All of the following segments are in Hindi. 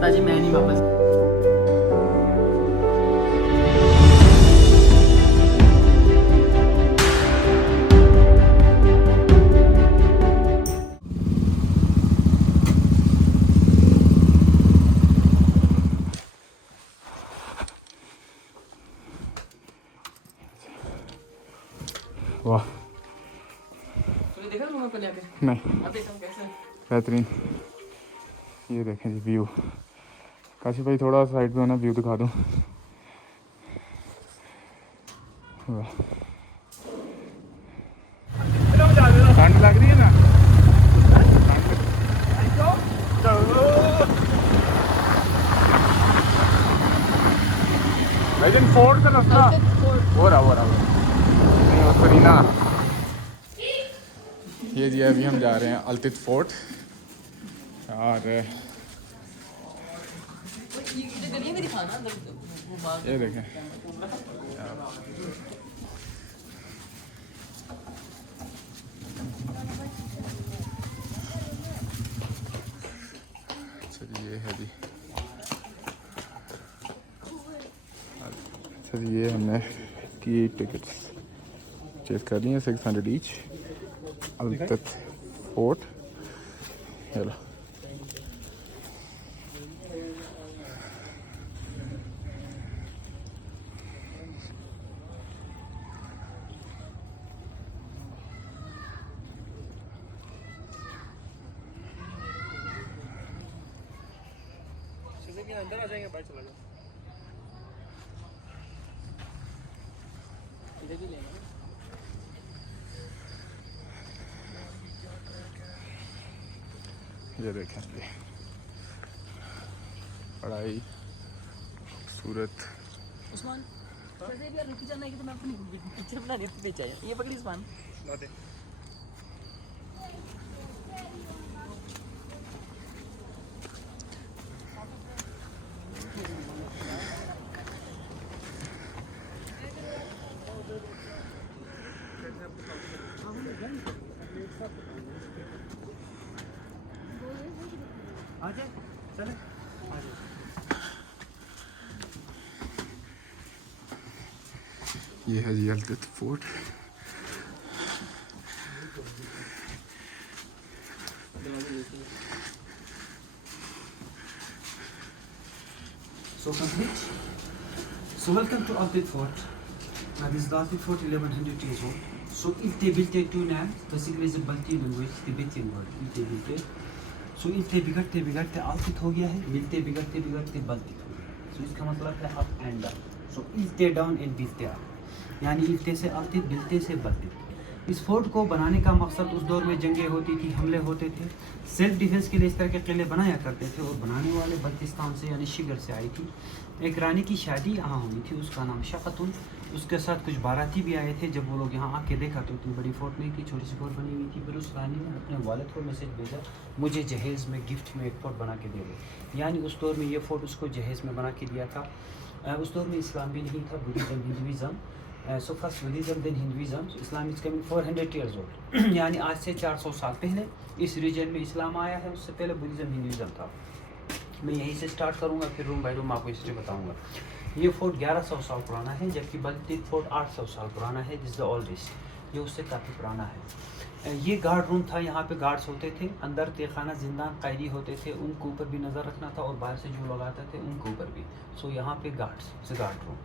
ताजी मैं नहीं वापस। वाह तूने देखा रूम में आके? नहीं, अब देखा कैसा है? बेहतरीन। ये देखें जी व्यू। काशिफ भाई थोड़ा साइड पे होना, व्यू दिखा दूँ। वाह, ठंड लग रही है ना? लेकिन फोर्ट का रास्ता हो रहा नहीं हो करीना। ये जी अभी हम जा रहे हैं अल्तित फोर्ट और ये देखें ये है जी। अच्छा जी, ये हमने 58 टिकट्स परचेज कर ली हैं, 600 ईच। अल्तित फोर्ट, चलो अंदर आ जाएंगे, बाहर चला जाओ। इधर भी लेना। ये देखें जी, बड़ा ही खूबसूरत। उस्मान वैसे भी यार रुक जाना है कि तो मैं अपनी पिक्चर बना रही हूँ, पीछे ये पकड़ी उस्मान। ये है जी अल्तित fort. So complete. So welcome to Altit Fort. Now this is the Altit Fort, 1100 years old. So Ilte Bilte Tunan, basically is a Balti language, Tibetan word. Ilte Bilte. So Ilte बिगड़ते Altit हो गया है, बिलते बिगड़ते Balti हो गया है. So इसका मतलब है up and down. So Ilte down and Bilte up. यानी इल्ते से अल्तित, बिलते से बल्तित। इस फोर्ट को बनाने का मकसद, उस दौर में जंगें होती थी, हमले होते थे, सेल्फ डिफेंस के लिए इस तरह के किले बनाया करते थे। और बनाने वाले बल्तिस्तान से यानी शिगर से आई थी। एक रानी की शादी यहाँ हुई थी, उसका नाम शक़तुन। उसके साथ कुछ बाराती भी आए थे। जब वो लोग यहाँ आके देखा तो इतनी बड़ी फोर्ट नहीं थी, छोटी सी फोर्ट बनी हुई थी। फिर उस रानी ने अपने वालिद को मैसेज भेजा, मुझे जहेज़ में गिफ्ट में एक फोर्ट बना के दे दो। यानी उस दौर में ये फोर्ट उसको जहेज़ में बना के दिया था। उस दौर में इस्लाम भी नहीं था, Buddhism, Hinduism. So first Buddhism then Hinduism. Islam is coming 400 years old. यानी आज से 400 साल पहले इस रीजन में इस्लाम आया है। उससे पहले बुद्धिज़्म, हिंदुइज़्म था। मैं यहीं से स्टार्ट करूँगा, फिर रूम बाय रूम आपको हिस्ट्री बताऊँगा। ये फोर्ट 1100 साल पुराना है, जबकि बल्तित फोर्ट 800 साल पुराना है। दिस द ओल्डेस्ट, ये उससे काफ़ी पुराना है। ये गार्ड रूम था, यहाँ पे गार्ड्स होते थे। अंदर तहखाना, जिंदान, कैदी होते थे, उनके ऊपर भी नज़र रखना था। और बाहर से जो लोग आते थे उनके ऊपर भी। सो यहाँ पे गार्ड्स, गार्ड रूम।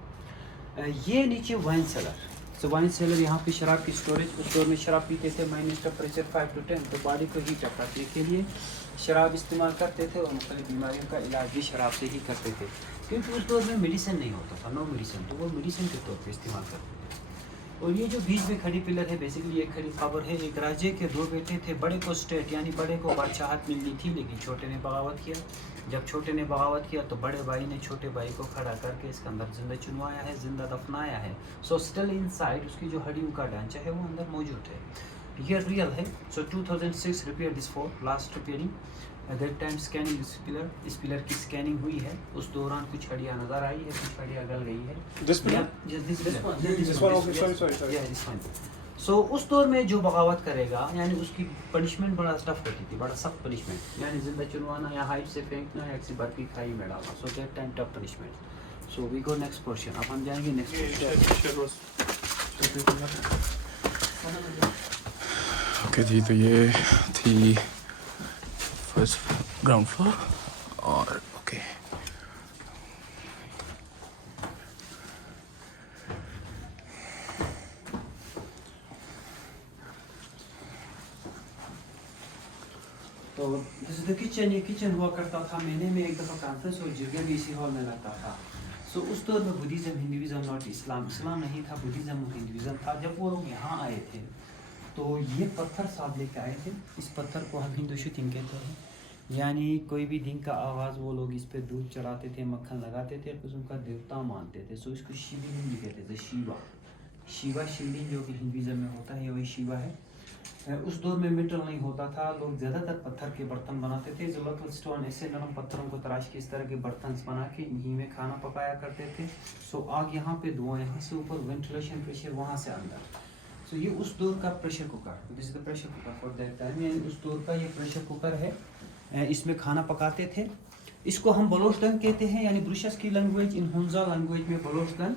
ये नीचे वाइन सेलर। सो वाइन सेलर, यहाँ पे शराब की स्टोरेज। उस दौर में शराब पीते थे, माइनस टेम्परेचर 5 to 10, तो बॉडी को हीट अप रखने के लिए शराब इस्तेमाल करते थे। और मुख्तलिफ बीमारियों का इलाज भी शराब से ही करते थे, क्योंकि उस दौर में मेडिसिन नहीं होता था, नो मेडिसिन, तो वो मेडिसिन के तौर पर इस्तेमाल करते थे। और ये जो बीच में खड़ी पिलर है, बेसिकली एक खड़ी खबर है। एक राजे के 2 बेटे थे। बड़े को स्टेट यानी बड़े को बादशाहत मिलनी थी, लेकिन छोटे ने बगावत किया। जब छोटे ने बगावत किया तो बड़े भाई ने छोटे भाई को खड़ा करके इसके अंदर जिंदा चुनवाया है, जिंदा दफनाया है। सो स्टिल इनसाइड उसकी जो हड्डियों का ढांचा है वो अंदर मौजूद है। ये रियल है। सो 2006 repair this fort, last repairing. At that time scanning इस पिलर की स्कैनिंग हुई है। उस दौरान कुछ हड्डियाँ नज़र आई है, कुछ हड्डियाँ गल गई है। This pillar? Yeah, this This pillar. one? Yeah, This one, yes, okay, yes. sorry. Yeah, this one. सो उस दौर में जो बगावत करेगा यानी उसकी पनिशमेंट बड़ा टफ होती थी, बड़ा सख्त पनिशमेंट, यानी जिंदा चुनवाना या हाइट से फेंकना या किसी बात की खाई में डालना। So that time tough punishment. So we go next portion. अब हम जाएंगे नेक्स्ट। ओके जी, तो ये थी फर्स्ट ग्राउंड फ्लोर और ओके तो दिस इज द किचन। ये किचन हुआ करता था। मैंने में एक दफ़ा कॉन्फ्रेंस और जगह भी इसी हॉल में लगता था। सो उस दौर में बुद्धिज़्म, हिंदुइज़्म, नॉट इस्लाम, इस्लाम नहीं था, बुद्धिज़्म और हिंदुइज़्म था। जब वो लोग यहाँ आए थे तो ये पत्थर साथ लेके आए थे। इस पत्थर को हम हिंदू शुतिंग कहते हैं, यानी कोई भी दिन का आगाज़ वो लोग इस पे दूध चढ़ाते थे, मक्खन लगाते थे, कुछ उनका देवता मानते थे। सो इसको शिवलिंग भी कहते थे, शिवा। शिवा शिवलिंग जो कि हिंदुइज़्म में होता है, वही शिवा है। उस दौर में मेटल नहीं होता था, लोग ज़्यादातर पत्थर के बर्तन बनाते थे। ज़रूरत स्टोन, ऐसे नरम पत्थरों को तराश के इस तरह के बर्तन बना के इन्हीं में खाना पकाया करते थे। सो आग यहाँ पे, धुआं यहाँ से ऊपर, वेंटिलेशन प्रेशर वहाँ से अंदर। सो ये उस दौर का pressure cooker, this is the pressure cooker for that time, यानी उस दौर का ये प्रेशर कुकर है। इसमें खाना पकाते थे। इसको हम बलोचदन कहते हैं, यानी ब्रुशस की लैंग्वेज, इन हुंजा लैंग्वेज में बलोचदन।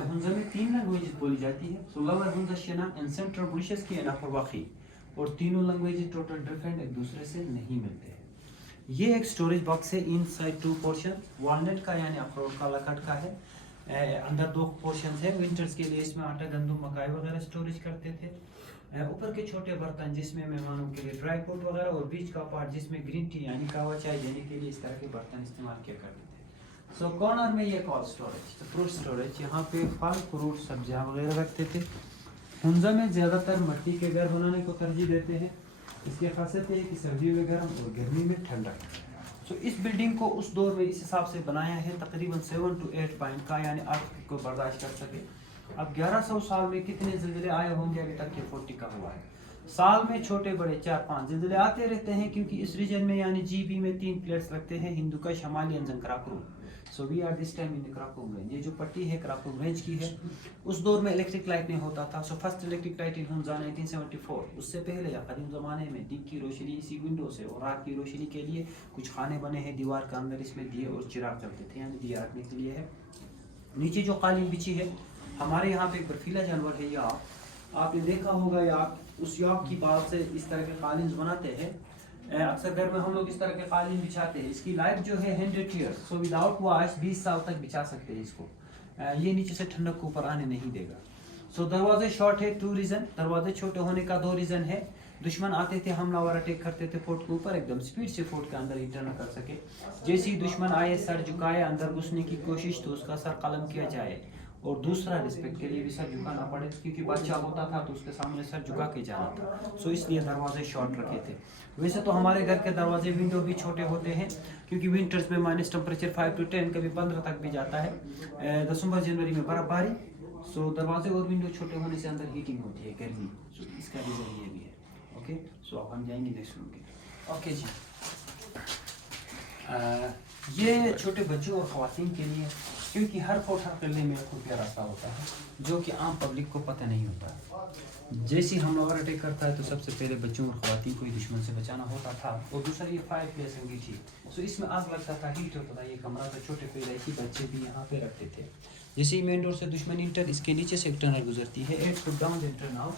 हुंजा में 3 लैंग्वेज बोली जाती है। So lower Hunza Shina and central ब्रुशस की एंड अपर वाकी, और तीनों लैंग्वेज टोटल डिफरेंट, एक दूसरे से नहीं मिलते हैं। ये एक स्टोरेज बॉक्स है, इनसाइड 2 पोर्शन, वॉलनट का यानी अखरोट का, लकड़ का है। अंदर 2 पोर्शन है। विंटर्स के लिए इसमें आटा, गंदम, मकाई वगैरह स्टोरेज करते थे। ऊपर के छोटे बर्तन जिसमें मेहमानों के लिए ड्राई फ्रूट वगैरह, और बीच का पार्ट जिसमें ग्रीन टी यानी कावा चाय देने के लिए इस तरह के बर्तन इस्तेमाल किया करते थे। सो कॉर्नर में ये कॉल स्टोरेज, फ्रूट स्टोरेज, यहाँ पे फल, फ्रूट, सब्जियाँ वगैरह रखते थे। हुंजा में ज़्यादातर मिट्टी के घर बनाने को तरजीह देते हैं। इसकी खासियत है कि सर्दियों में गर्म और गर्मी में ठंडा। सो इस बिल्डिंग को उस दौर में इस हिसाब से बनाया है, तकरीबन 7 to 8 पॉइंट का, यानी अर्थ को बर्दाश्त कर सके। अब 1100 साल में कितने ज़िलज़ले आए होंगे अभी तक ये 40 का हुआ है। साल में छोटे बड़े 4-5 ज़िलज़ले आते रहते हैं, क्योंकि इस रीजन में यानी GB में 3 प्लेट्स लगते हैं, हिंदू का, शमाली एंड कराकुम। So we are this time in Karakoram range. ये जो पट्टी है कराकुम रेंज की है। उस दौर में इलेक्ट्रिक लाइट नहीं होता था। So first electric light in Hunza 1974। उससे पहले या कदीम ज़माने में दिन की रोशनी इसी विंडो से, और रात की रोशनी के लिए कुछ खाने बने हैं दीवार के अंदर, इसमें दिए और चिराग चलते थे, यानी दिया रखने के लिए है। नीचे जो कालीन बिछी है, हमारे यहाँ पे एक बर्फीला जानवर है याक, आपने देखा होगा याक। उस याक की बाल से इस तरह के कालीन बनाते हैं। अक्सर घर में हम लोग इस तरह के कालीन बिछाते हैं। इसकी लाइफ जो है 100 ईयर्स, सो विदाउट वॉश 20 साल तक बिछा सकते हैं इसको। ये नीचे से ठंडक को ऊपर आने नहीं देगा। सो दरवाजे शॉर्ट है, 2 रीज़न। दरवाजे छोटे होने का 2 रीज़न है। दुश्मन आते थे, हमलावर अटैक करते थे फोर्ट के ऊपर, एकदम स्पीड से फोर्ट के अंदर इंटर न कर सके। जैसे ही दुश्मन आए, सर झुकाए, अंदर घुसने की कोशिश, तो उसका सर कलम किया जाए। और दूसरा, रिस्पेक्ट के लिए भी सर झुकाना पड़े, क्योंकि बच्चा होता था तो उसके सामने सर झुका के जाना था। सो इसलिए दरवाजे शॉर्ट रखे थे। वैसे तो हमारे घर के दरवाजे, विंडो भी छोटे होते हैं, क्योंकि विंटर्स में माइनस टेम्परेचर 5 to 10, कभी 15 तक भी जाता है। दिसंबर जनवरी में बर्फबारी। सो दरवाजे और विंडो छोटे होने से अंदर हीटिंग होती है, गर्मी। सो इसका रीज़न ये भी है। ओके, सो अब हम जाएंगे नेक्स्ट रूम के। ओके जी, ये छोटे बच्चों और ख़वातीन के लिए, क्योंकि हर फोर्ट, हर किले में खुफिया रास्ता होता है, जो कि आम पब्लिक को पता नहीं होता। जैसे हम लोग अटैक करता है तो सबसे पहले बच्चों और ख़वातीन को ही दुश्मन से बचाना होता था। और दूसरा, ये 5 प्लेस अंगीठी। सो इसमें आग लगता था, हीट होता था। ये कमरा था, छोटे पैदाइशी बच्चे भी यहाँ पे रखते थे। जैसे ही मेन डोर से दुश्मन इंटर, इसके नीचे से एक टनल गुजरती है, 8 foot down and turn out,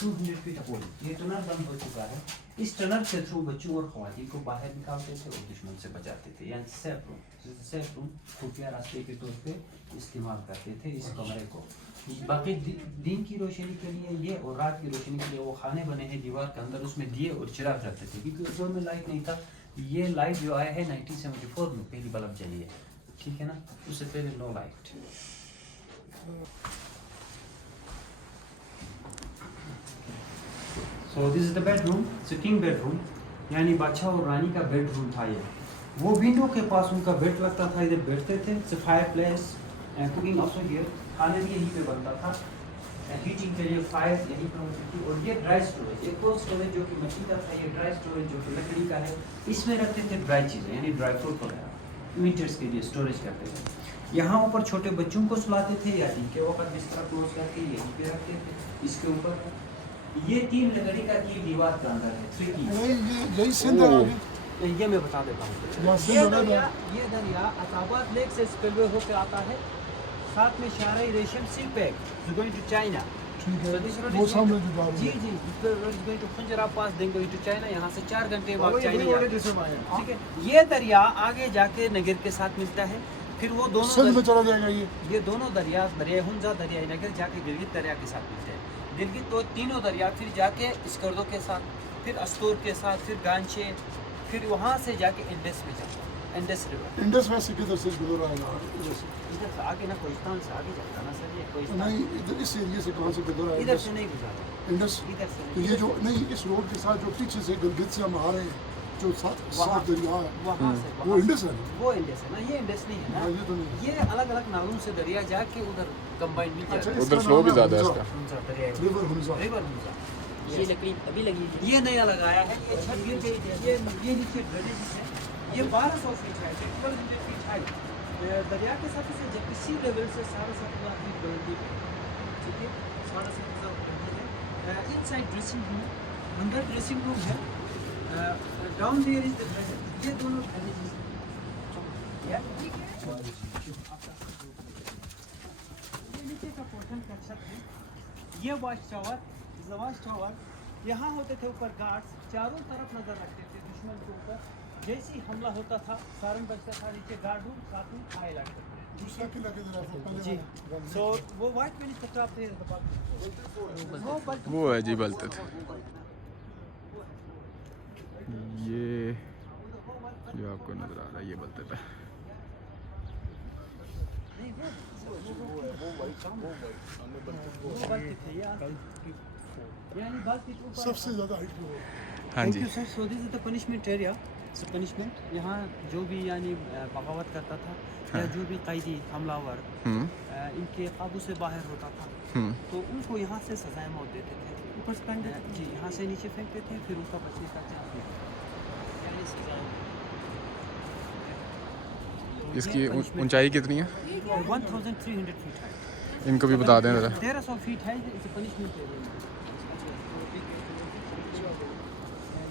200 feet appoint. ये टनल बंद हो चुका है। इस टनल के थ्रू बच्चों और ख़वातीन को बाहर निकालते थे और दुश्मन से बचाते थे, यानी सेफ रूम। सेफ रूम खुफिया रास्ते के तौर पे इस्तेमाल करते थे इस कमरे को। बाकी दिन की रोशनी के लिए ये, और रात की रोशनी के लिए वो खाने बने हैं दीवार के अंदर, उसमें दिए और चिराग रखते थे, क्योंकि उस दौर में लाइट नहीं था। ये लाइट जो आया है 1974 में, पहली बल्ब जली है, ठीक है ना, उससे पहले no light. So this is the bedroom, king bedroom, यानी बादशाह और रानी का बेडरूम था ये। वो विंडो के पास उनका बेड लगता था, इधर बैठते थे। Fire place, cooking also here, खाने भी यहीं पे बनता था। हीटिंग के लिए फायर यहीं पर होती थी। और ये ड्राई स्टोरेज, एक और स्टोरेज जो कि मिट्टी का था, ये ड्राई स्टोरेज जो कि लकड़ी का है। इसमें रखते थे ड्राई चीज़ें, यानी ड्राई फ्रूट वगैरह, विंटर्स के लिए स्टोरेज करते थे। यहाँ ऊपर छोटे बच्चों को सुलाते थे या दिन के वक्त बिस्तर क्लोज करके यहीं पे रखते थे। इसके ऊपर ये 3 लकड़ी का की दीवार का अंदर है, 3 की। यही सिंध है अभी। ये मैं बता देता हूँ। यहाँ सिंध है ना। ये दरिया अताबाद लेक से स्पिलवे होकर आता है, साथ में शारई रेशम सी पैक गोइंग टू चाइना। ठीक है, वो सामने जो बात जी है। जी, गोइंग टू फंजरा पास देंगे टू चाइना, यहाँ से 4 घंटे बाद चाइना जाते हैं। ठीक है, ये दरिया आगे जाके नगर के साथ मिलता है, फिर वो सिंध में दोनों चला जाएगा ये। दोनों दरिया, दरिया हुंजा, दरिया नगर जाके गिलगित दरिया के साथ मिलते हैं। गिलगित तो तीनों दरिया फिर जाके स्कर्दो के साथ, फिर अस्तूर के साथ, फिर गांचे, फिर वहाँ से जाके इंडस में जाता है, इंडस रिवर। इंडस वैसे किधर से गुजर रहा है इधर से? इधर से आगे ना कोहिस्तान से आगे जाता है ना सर, ये कोहिस्तान नहीं, इधर इस एरिया से कहाँ से गुजर रहा है? इधर से नहीं गुजारा, इंडस। इधर से तो ये जो नहीं, इस रोड के साथ जो पीछे से गिलगित से हम आ रहे हैं, जो सात दरिया है, वहाँ से वो इंडस है। वो इंडस है ना, ये इंडस नहीं है हाँ, ना। ये तो नहीं। ये अलग अलग नालों से दरिया जाके उधर कंबाइन मिल अच्छा, जाता है। उधर इसका फ्लो नाम भी है ज़्यादा है हुंजा। इसका। हुंजा दरिया, रिवर हुंजा। रिवर हुंजा। ये लकड़ी अभी लगी है। ये नया लगाया है, ये छत गिर गई थी, ये नीचे ड्रेनेज है, ये 1200 फीट है, 1200 फीट हाइट। दरिया के साथ से जब इसी लेवल से 7,500 फीट बुलंदी पे, ठीक है, 7,500 बुलंदी है। इनसाइड ड्रेसिंग रूम, अंदर ड्रेसिंग रूम है, down there is the dressing. ये दोनों ड्रेनेज है, ये नीचे का पोर्शन का छत है, ये वॉच टावर, वॉच टावर। यहाँ होते थे ऊपर गार्ड्स, चारों तरफ नजर रखते थे दुश्मन के ऊपर। जैसे ही हमला होता था, सारन बजता था, नीचे गार्ड रूम, साथ में खाए लगते थे। दूसरा किला किधर है? पहले जी, वाला। सो वो व्हाइट विलेज का टॉप है, वो है जी बलतत। ये जो आपको नज़र आ रहा है ये बलतत है। सबसे ज्यादा हाइट पे वो है। हाँ थैंक जी। You sir. So this is the punishment area. So punishment, यहाँ जो भी यानी बगावत करता था या जो भी कैदी हमलावर इनके काबू से बाहर होता था, तो उनको यहाँ से सजाएं मौत देते थे। ऊपर से जी, यहाँ से नीचे फेंकते थे, फिर उनका बचने का चांस यानी सजाएं। इसकी ऊंचाई कितनी है? 1300 फीट है। इनको भी बता दें ज़रा। 1300 फीट है, इसे पनिशमेंट एरिया।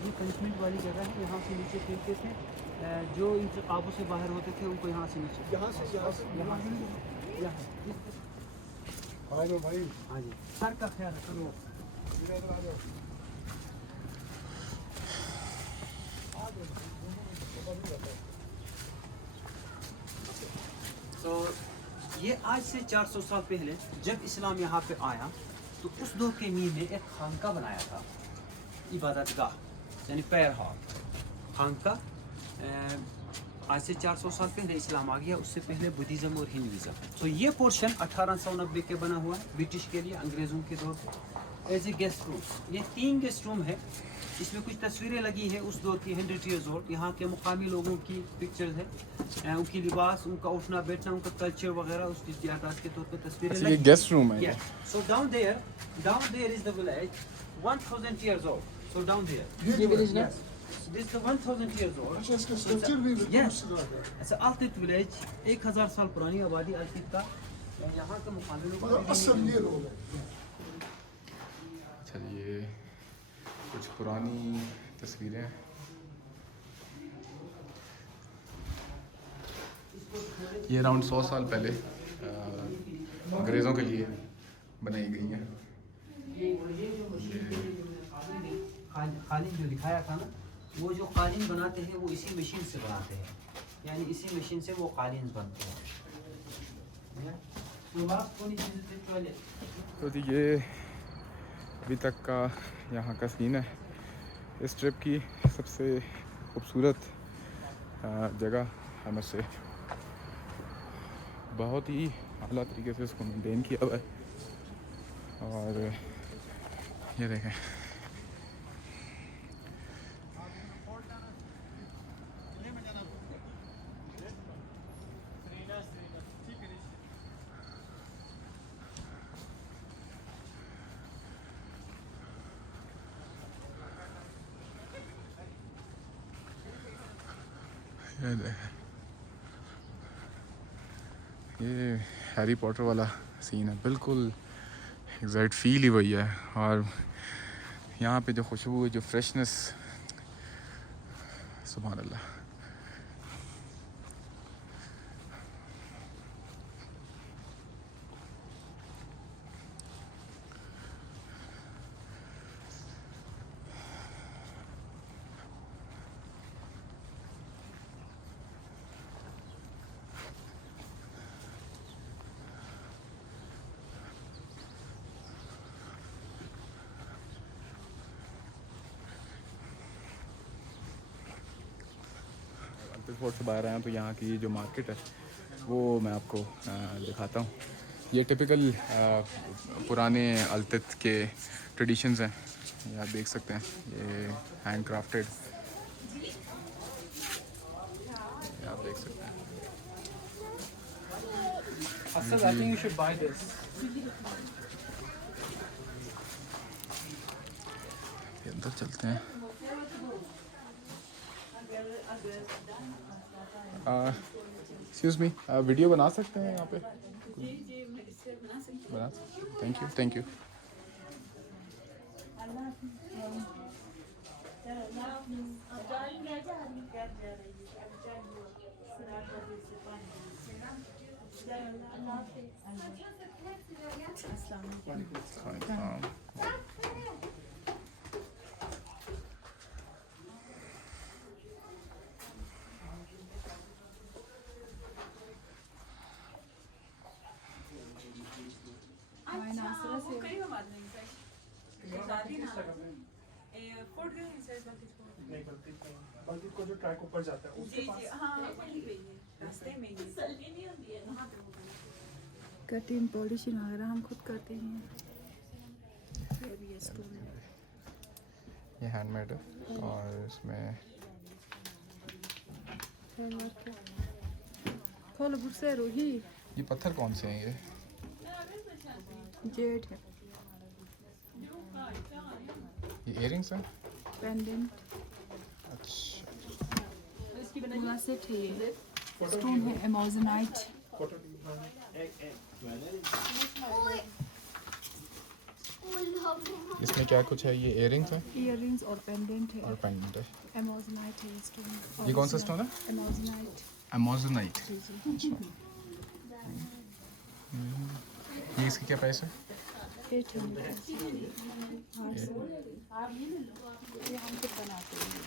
ये पनिशमेंट वाली जगह है, यहाँ से नीचे फेंकते थे, जो इनसे काबू से बाहर होते थे उनको यहाँ से नीचे, यहाँ से भाई में भाई। हाँ जी, सर का ख्याल रखो। तो ये आज से 400 साल पहले जब इस्लाम यहाँ पे आया, तो उस दौर के मीर ने एक खानका बनाया था, इबादतगाह यानी पैर हॉल खानका। आज से 400 साल पहले इस्लाम आ गया, उससे पहले बुद्धिज़्म और हिंदुज़्म। तो ये पोर्शन 1890 के बना हुआ है, ब्रिटिश के लिए, अंग्रेज़ों के दौर पे एज ए गेस्ट रूम। ये 3 गेस्ट रूम है, इसमें कुछ तस्वीरें लगी है उस दौर की, 100 ईयर्स ओल्ड। यहाँ के मुकामी लोगों की पिक्चर्स है, उनकी लिबास, उनका उठना बैठना, उनका कल्चर वगैरह, उसकी याददाश्त के तौर पर तस्वीरें ये लगी। गेस्ट रूम है। So down there is the village, 1000 years old. So down there. ये विलेज ना? Yes. This is the 1000 years old. अच्छा, इसका स्ट्रक्चर भी Yes. उससे ज्यादा है। ऐसा अल्तित विलेज, 1000 साल पुरानी आबादी अल्तित का। यहाँ के मुकामी लोग मतलब असल ये लोग हैं। अच्छा, ये कुछ पुरानी तस्वीरें हैं। ये अराउंड 100 साल पहले अंग्रेज़ों के लिए बनाई गई हैं। कालीन जो दिखाया था ना, वो जो कालीन बनाते हैं वो इसी मशीन से बनाते हैं, यानी इसी मशीन से वो कालीन बनते हैं। तो जी ये अभी तक का यहाँ का सीन है। इस ट्रिप की सबसे खूबसूरत जगह हमें से बहुत ही आला तरीके से इसको मेंटेन किया हुआ है। और ये देखें, ये देखें, ये हैरी पॉटर वाला सीन है, बिल्कुल एग्जैक्ट फील ही वही है। और यहाँ पे जो खुशबू है, जो फ्रेशनेस, सुभान अल्लाह। फोर्ट से बाहर आया तो यहाँ की जो मार्केट है वो मैं आपको दिखाता हूँ। ये टिपिकल पुराने अल्तित के ट्रेडिशंस हैं, ये आप देख सकते हैं। ये हैंड क्राफ्टेड, आप देख सकते हैं। Asad, I think you should buy this. अंदर चलते हैं। एक्सक्यूज मी, वीडियो बना सकते हैं यहाँ पे? बना सकते हैं। Thank you, thank you. बल्कि को जो ट्रैक ऊपर जाता है उसके पास कटिंग पॉलिशिंग वगैरह हम खुद करते हैं। ये हैंडमेड है और इसमें खोलो बुरसे रोही ये पत्थर कौन से हैं? जेड है, ये इयरिंग्स हैं। पेंडेंट अच्छा, पूरा सेट है। ये स्टोन है एमोजनाइट। इसमें क्या कुछ है? ये इयरिंग्स हैं इयररिंग्स और पेंडेंट है। और पेंडेंट है। एमोजनाइट है स्टोन। ये कौन सा स्टोन है? एमोजनाइट। अमोजनाइट। जी जी। ये इसकी क्या प्राइस है? 800। ये हम खुद बनाते हैं।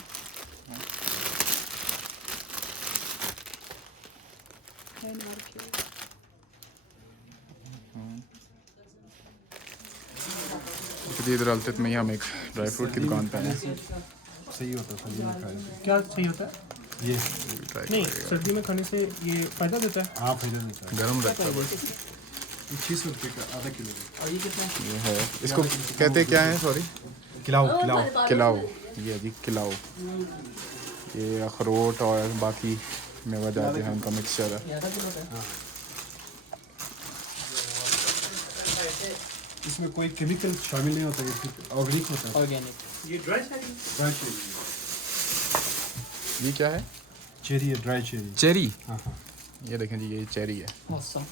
हैंडवर्क है। इधर अल्तित में ही हम एक ड्राई फ्रूट की दुकान पे हैं। सही होता था ये खाने। क्या सही होता है? ये नहीं, सर्दी में खाने से ये फायदा देता है। हाँ फायदा देता है। गर्म रहता है बस। 600 रुपये का आधा किलो। और ये कितना है? ये है, इसको कहते क्या है? सॉरी, खिलाओ खिलाओ। किलाओ। ये जी किलाओ। ये अखरोट और बाकी मेवा जाते हैं, उनका मिक्सचर है। ये आधा किलो का है? इसमें कोई केमिकल शामिल नहीं होता, ये ऑर्गेनिक होता है। ऑर्गेनिक। ये ड्राई चेरी। Dry cherry. ये क्या है? चेरी है, ड्राई चेरी। चेरी। हाँ हाँ। ये देखें जी, ये चेरी है। औसम।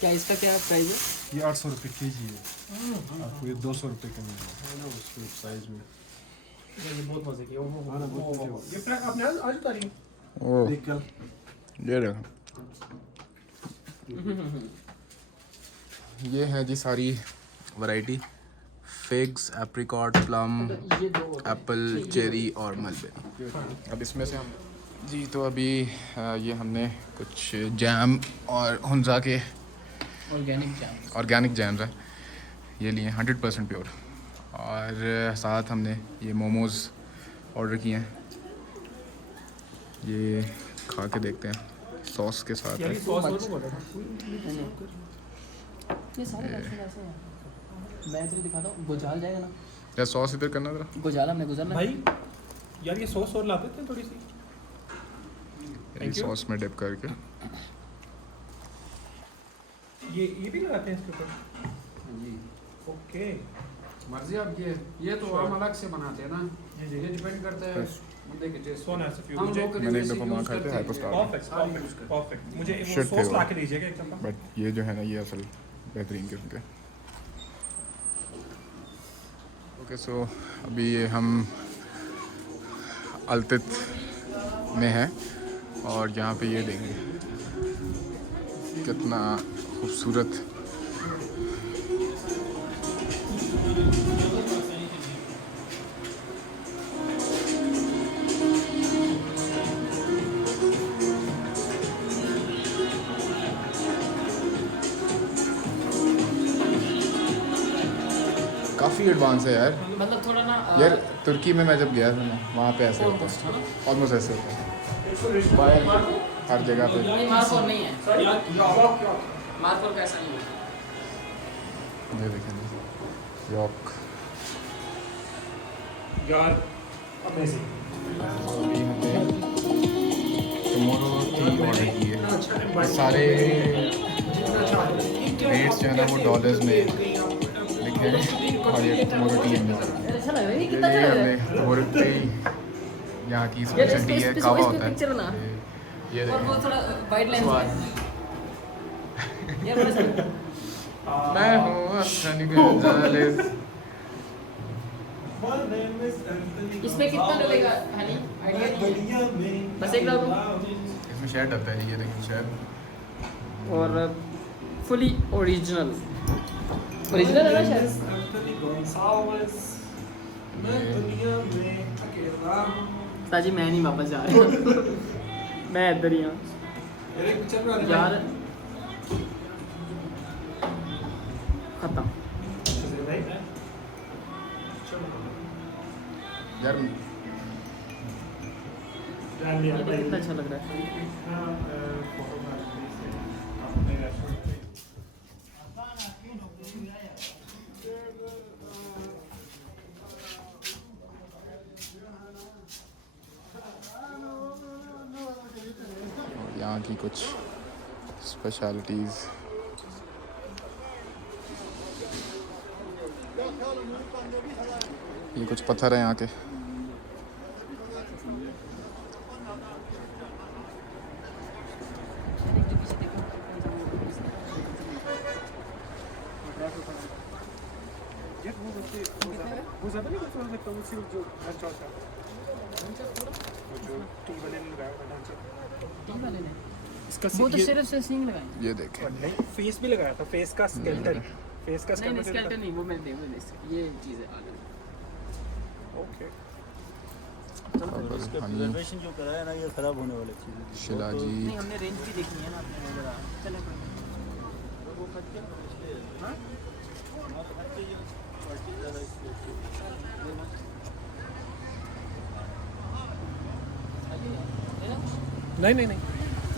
क्या इसका क्या प्राइस है? ये 800 रुपये केजी है। आपको ये 200 रुपये का मिलेगा उसके साइज में। ये बहुत मजे की। हाँ ना, बहुत मजे की। ये फ्रैक आपने आज उतारी है? ओह, देख कर ये देखो। ये है जी सारी वैरायटी, फिग्स, एप्रिकॉट, प्लम, ये दो एप्पल, चेरी और मलबेरी। अब इसमें से हम जी, तो अभी ये हमने कुछ जैम और हुंजा के ऑर्गेनिक जैम्स हैं, ये लिए 100% प्योर। और साथ हमने ये मोमोज़ ऑर्डर किए हैं, ये खा के देखते हैं, सॉस के साथ है। सॉस और बोल रहा ये सारे लक्षण ऐसे हैं। मैं तेरे दिखाता हूँ, गुजाल जाएगा ना? या सॉस इधर करना ज़रा। गुजाल हमने गुजरना भाई यार ये सॉस और लाते थे थोड़ी सी। ये सॉस में डिप करके। ये भी लगाते हैं इसके ऊपर? जी ओके। मर्जी आप। ये तो हम अलग से बनाते हैं ना, जी जी। ये डिपेंड करता है So nice of you. हम मुझे लोग मैंने एक दफ़ा वहाँ खाए थे हाइपोस्टार, परफेक्ट मुझे वो Shit थे सॉस वो। ला के दीजिएगा एक दफ़ा। बट ये जो है ना ये असल बेहतरीन किस्म के। ओके सो अभी ये हम अल्तित में हैं और यहाँ पे ये देखेंगे कितना खूबसूरत काफ़ी एडवांस है यार। मतलब थोड़ा ना यार तुर्की में मैं जब गया था ना वहाँ पे ऐसे होता है, ऑलमोस्ट ऐसे होता है बाहर हर जगह पे। नहीं मार्कोर नहीं है, मार्कोर का ऐसा नहीं है। ये देखें यॉर्क। यार अमेजिंग। अभी हमने टमोरो टी ऑर्डर की है। सारे रेट्स जो है ना वो डॉलर्स में लिखे हैं और ये टमोरो टी हमने order की है। अच्छा लग रहा है, ये ये कितना अच्छा लग रहा हमने है। टमोरो टी यहाँ की यार स्पेशलिटी है, इस कावा पे होता पिक्चर बना है। ये और वो देखें थोड़ा वाइट लाइन स्वाद। ये बड़ा सा मैं हूँ अफसानी गोंजालेस। इसमें कितना डलेगा हनी आइडिया बस एक डाल दूं इसमें शहद डलता है, ये देखें शहद। और फुली ओरिजिनल ओरिजिनल है ना शायद। ताजी मैं नहीं वापस जा रहा मैं इधर ही हूँ यार। खत्म यार ये कितना अच्छा लग रहा है। और यहाँ की कुछ स्पेशलिटीज़। ये कुछ पत्थर हैं यहाँ के। वो ज़्यादा नहीं खूबसूरत लगता, वो सिर्फ जो ढांचा होता है, वो जो टी वाले ने लगाया था ढांचा। इसका वो तो ये- सिर्फ से सींग लगाए ये देखें नहीं, फेस भी लगाया था, फेस का स्केलेटन, फेस का नहीं स्केलेटन नहीं, वो मैंने देखा ये चीज़ है अलग। ओके। रिजर्वेशन जो कराया ना ये खराब होने वाली चीज़ है। शिलाजी। नहीं हमने रेंज भी देखनी है ना अपने जरा चले हाँ नहीं,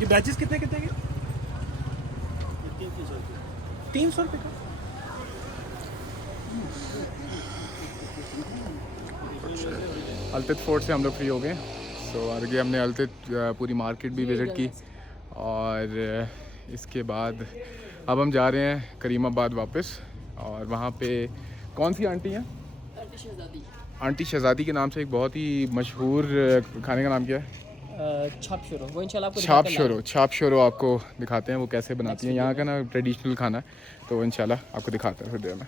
ये बैचेस कितने कितने के? 300 रुपये का। अल्तित फोर्ट से हम लोग फ्री हो गए। सो आगे हमने अल्तित पूरी मार्केट भी विज़िट की और इसके बाद अब हम जा रहे हैं करीमाबाद वापस। और वहाँ पे कौन सी आंटी हैं? आंटी शहज़ादी के नाम से एक बहुत ही मशहूर खाने का नाम क्या है? छाप शुरू वो इंशाल्लाह आपको छाप शोरो आपको दिखाते हैं वो कैसे बनाती हैं। यहाँ का ना ट्रेडिशनल खाना है, तो इंशाल्लाह आपको दिखाते हैं वीडियो में।